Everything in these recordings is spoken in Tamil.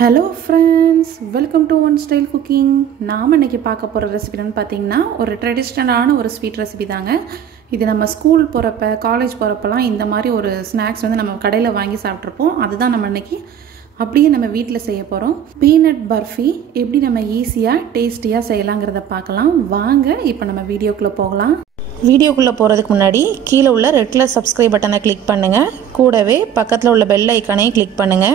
Hello friends, welcome to One Style Cooking. நாம இன்னைக்கு பார்க்க போற ரெசிபி என்னன்னு பாத்தீங்கன்னா ஒரு ட்ரெடிஷனலான ஒரு ஸ்வீட் ரெசிபி தாங்க. இது நம்ம ஸ்கூல் போறப்ப காலேஜ் போறப்பலாம் இந்த மாதிரி ஒரு ஸ்நாக்ஸ் வந்து நம்ம கடையில வாங்கி சாப்பிட்டுருப்போம். அதுதான் நம்ம இன்னைக்கு அப்படியே நம்ம வீட்ல செய்ய போறோம். பீனட் பர்ஃபி எப்படி நம்ம ஈஸியா டேஸ்டியா செய்யலாம்ங்கறத பார்க்கலாம். வாங்க இப்போ நம்ம வீடியோக்குள்ள போகலாம். வீடியோக்குள்ள போறதுக்கு முன்னாடி கீழ உள்ள ரெட் கலர் subscribe பட்டனை கிளிக் பண்ணுங்க. கூடவே பக்கத்துல உள்ள பெல் ஐகானை கிளிக் பண்ணுங்க.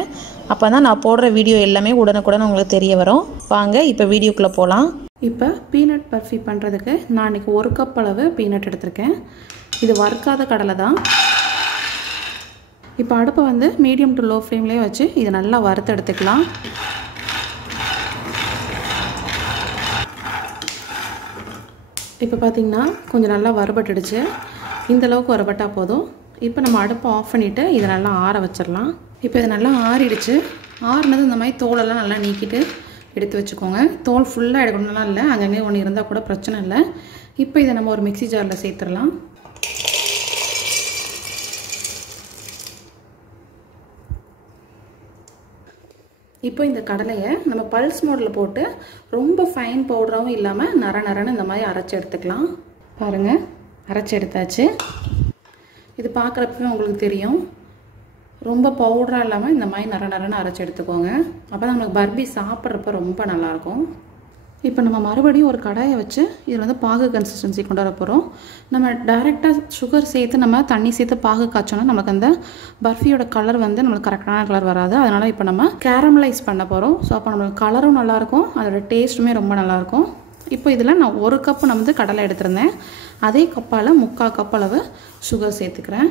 அப்பதான் நான் போடுற வீடியோ எல்லாமே உடனுக்குடன் உங்களுக்கு தெரிய வரும். வாங்க இப்போ வீடியோக்குள்ள போலாம். இப்போ பீனட் பர்ஃபி பண்றதுக்கு நான் இன்னைக்கு 1 கப் அளவு பீனட் எடுத்துர்க்கேன். இது வறுக்காத கடலை தான். இப்போ அடுப்பை வந்து மீடியம் டு லோ ஃப்ளேம்லயே வச்சு இத நல்லா வறுத்து எடுத்துக்கலாம். இப்போ பாத்தீங்கன்னா கொஞ்சம் நல்லா வறுபட்டுடுச்சு. இந்த அளவுக்கு வறுபட்டா போதும். இப்போ நம்ம அடுப்பை ஆஃப் பண்ணிட்டு இத நல்லா ஆற வச்சிரலாம். இப்போ இது நல்லா ஆறிடுச்சு. ஆறுனது இந்த மாதிரி தோலெல்லாம் நல்லா நீக்கிட்டு எடுத்து வச்சுக்கோங்க. தோல் ஃபுல்லாக எடுக்கணும்லாம் இல்லை, அங்கங்கே ஒன்று இருந்தால் கூட பிரச்சனை இல்லை. இப்போ இதை நம்ம ஒரு மிக்ஸி ஜாரில் சேர்த்துடலாம். இப்போ இந்த கடலையை நம்ம பல்ஸ் மோடில் போட்டு ரொம்ப ஃபைன் பவுடராகவும் இல்லாமல் நரன்னு இந்த மாதிரி அரைச்சி எடுத்துக்கலாம். பாருங்கள், அரைச்சி எடுத்தாச்சு. இது பார்க்குறப்பவே உங்களுக்கு தெரியும், ரொம்ப பவுடராக இல்லாமல் இந்த மாதிரி நரன்னு அரைச்சி எடுத்துக்கோங்க. அப்போ தான் நம்மளுக்கு பர்பி சாப்பிட்றப்ப ரொம்ப நல்லாயிருக்கும். இப்போ நம்ம மறுபடியும் ஒரு கடாயை வச்சு இதில் வந்து பாகு கன்சிஸ்டன்சி கொண்டு வர போகிறோம். நம்ம டைரெக்டாக சுகர் சேர்த்து நம்ம தண்ணி சேர்த்து பாகு காய்ச்சோன்னா நமக்கு அந்த பர்ஃபியோட கலர் வந்து நம்மளுக்கு கரெக்டான கலர் வராது. அதனால் இப்போ நம்ம கேரமலைஸ் பண்ண போகிறோம். ஸோ அப்போ நம்மளுக்கு கலரும் நல்லாயிருக்கும், அதோட டேஸ்ட்டுமே ரொம்ப நல்லாயிருக்கும். இப்போ இதில் நான் 1 கப்பு நான் வந்து கடலை எடுத்திருந்தேன். அதே கப்பால் 3/4 கப் அளவு சுகர் சேர்த்துக்கிறேன்.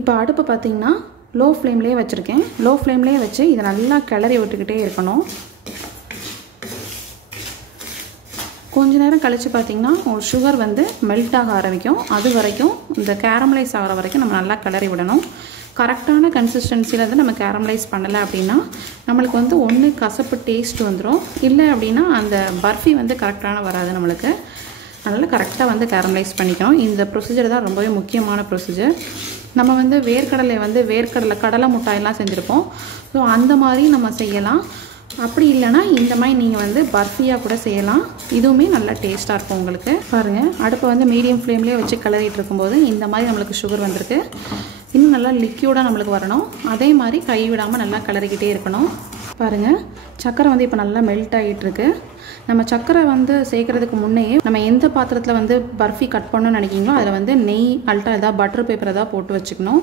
இப்போ அடுப்பு பார்த்திங்கன்னா லோ ஃப்ளேம்லேயே வச்சுருக்கேன். லோ ஃப்ளேம்லேயே வச்சு இதை நல்லா கிளறி விட்டுக்கிட்டே இருக்கணும். கொஞ்ச நேரம் கழித்து பார்த்திங்கன்னா ஒரு சுகர் வந்து மெல்ட் ஆக ஆரம்பிக்கும். அது வரைக்கும் இந்த கேரமலைஸ் ஆகிற வரைக்கும் நம்ம நல்லா கிளறி விடணும். கரெக்டான கன்சிஸ்டன்சியில் வந்து நம்ம கேரமலைஸ் பண்ணலை அப்படின்னா நம்மளுக்கு வந்து ஒன்று கசப்பு டேஸ்ட் வந்துடும், இல்லை அப்படின்னா அந்த பர்ஃபி வந்து கரெக்டான வராது நம்மளுக்கு. அதனால் கரெக்டாக வந்து கேரமலைஸ் பண்ணிக்கணும். இந்த ப்ரொசீஜர் தான் ரொம்பவே முக்கியமான ப்ரொசீஜர். நம்ம வந்து வேர்க்கடலை கடலை முட்டாயெல்லாம் செஞ்சுருப்போம். ஸோ அந்த மாதிரி நம்ம செய்யலாம். அப்படி இல்லைனா இந்த மாதிரி நீங்கள் வந்து பர்ஃபியாக கூட செய்யலாம். இதுவுமே நல்லா டேஸ்ட்டாக இருக்கும் உங்களுக்கு. பாருங்கள், அடுப்பை வந்து மீடியம் ஃப்ளேம்லேயே வச்சு கிளறிட்டு இருக்கும்போது இந்த மாதிரி நம்மளுக்கு சுகர் வந்திருக்கு. இன்னும் நல்லா லிக்யூடாக நம்மளுக்கு வரணும். அதே மாதிரி கை விடாமல் நல்லா கிளறிக்கிட்டே இருக்கணும். பாருங்கள், சர்க்கரை வந்து இப்போ நல்லா மெல்ட் ஆகிட்டுருக்கு. நம்ம சர்க்கரை வந்து சேர்க்குறதுக்கு முன்னையே நம்ம எந்த பாத்திரத்தில் வந்து பர்ஃபி கட் பண்ணணும்னு நினைக்கிங்களோ அதில் வந்து நெய் அல்ட்டா ஏதாவது பட்டர் பேப்பர் ஏதாவது போட்டு வச்சுக்கணும்.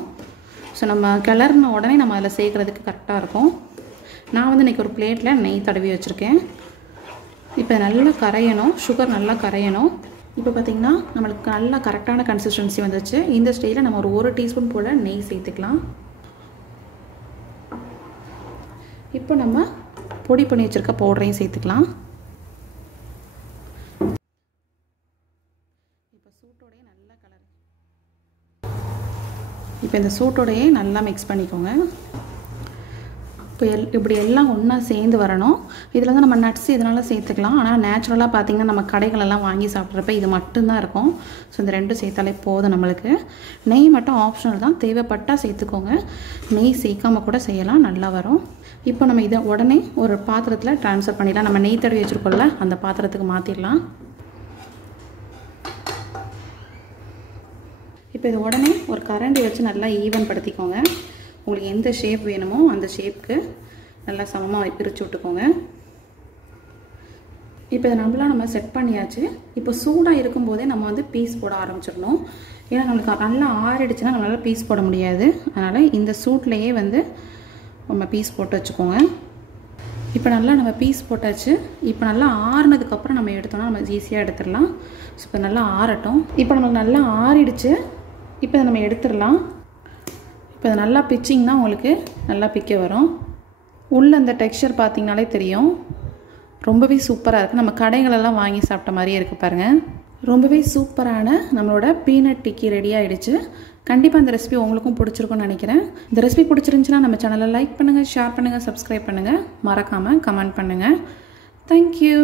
ஸோ நம்ம கிளறின உடனே நம்ம அதில் சேர்க்குறதுக்கு கரெக்டாக இருக்கும். நான் வந்து இன்றைக்கி ஒரு பிளேட்டில் நெய் தடவி வச்சுருக்கேன். இப்போ நல்லா கரையணும், சுகர் நல்லா கரையணும். இப்போ பார்த்திங்கன்னா நம்மளுக்கு நல்லா கரெக்டான கன்சிஸ்டன்சி வந்துச்சு. இந்த ஸ்டேஜில் நம்ம ஒரு 1 டீஸ்பூன் போல் நெய் சேர்த்துக்கலாம். இப்போ நம்ம பொடி பண்ணி வச்சுருக்க பவுடரையும் சேர்த்துக்கலாம். இப்போ இந்த சூட்டோடையே நல்லா மிக்ஸ் பண்ணிக்கோங்க. இப்போ இப்படி எல்லாம் ஒன்றா சேர்ந்து வரணும். இதில் வந்து நம்ம நட்ஸ் இதனால் சேர்த்துக்கலாம். ஆனால் நேச்சுரலாக பார்த்திங்கன்னா நம்ம கடைகளெல்லாம் வாங்கி சாப்பிட்றப்ப இது மட்டும்தான் இருக்கும். ஸோ இந்த 2 சேர்த்தாலே போதும் நம்மளுக்கு. நெய் மட்டும் ஆப்ஷனல் தான், தேவைப்பட்டால் சேர்த்துக்கோங்க. நெய் சேர்க்காமல் கூட செய்யலாம், நல்லா வரும். இப்போ நம்ம இதை உடனே ஒரு பாத்திரத்தில் ட்ரான்ஸ்ஃபர் பண்ணிடலாம். நம்ம நெய் தடவி வச்சுருக்கோம்ல, அந்த பாத்திரத்துக்கு மாற்றிடலாம். இப்போ இது உடனே ஒரு கரண்டி வச்சு நல்லா ஈவன் படுத்திக்கோங்க. உங்களுக்கு எந்த ஷேப் வேணுமோ அந்த ஷேப்புக்கு நல்லா சமமாக பிரித்து விட்டுக்கோங்க. இப்போ இதை நம்ம செட் பண்ணியாச்சு. இப்போ சூடாக இருக்கும்போதே நம்ம வந்து பீஸ் போட ஆரம்பிச்சிடணும். ஏன்னா நம்மளுக்கு நல்லா ஆறிடுச்சுன்னா நம்மளால் பீஸ் போட முடியாது. அதனால் இந்த சூட்லேயே வந்து நம்ம பீஸ் போட்டு வச்சுக்கோங்க. இப்போ நல்லா நம்ம பீஸ் போட்டாச்சு. இப்போ நல்லா ஆறுனதுக்கப்புறம் நம்ம எடுத்தோம்னா நம்ம ஈஸியாக எடுத்துடலாம். ஸோ இப்போ நல்லா ஆறட்டும். இப்போ நமக்கு நல்லா ஆறிடுச்சு. இப்போ இதை நம்ம எடுத்துடலாம். இப்போ இதை நல்லா பிச்சிங்கன்னா உங்களுக்கு நல்லா பிக்க வரும். உள்ள அந்த டெக்ஸ்சர் பார்த்திங்கனாலே தெரியும், ரொம்பவே சூப்பராக இருக்குது. நம்ம கடைகளெல்லாம் வாங்கி சாப்பிட்ட மாதிரியே இருக்குது பாருங்கள். ரொம்பவே சூப்பரான நம்மளோட பீனட் டிக்கி ரெடி ஆகிடுச்சு. கண்டிப்பாக இந்த ரெசிபி உங்களுக்கும் பிடிச்சிருக்கும்னு நினைக்கிறேன். இந்த ரெசிபி பிடிச்சிருந்துச்சுன்னா நம்ம சேனலை லைக் பண்ணுங்கள், ஷேர் பண்ணுங்கள், சப்ஸ்கிரைப் பண்ணுங்கள், மறக்காமல் கமெண்ட் பண்ணுங்கள். தேங்க்யூ.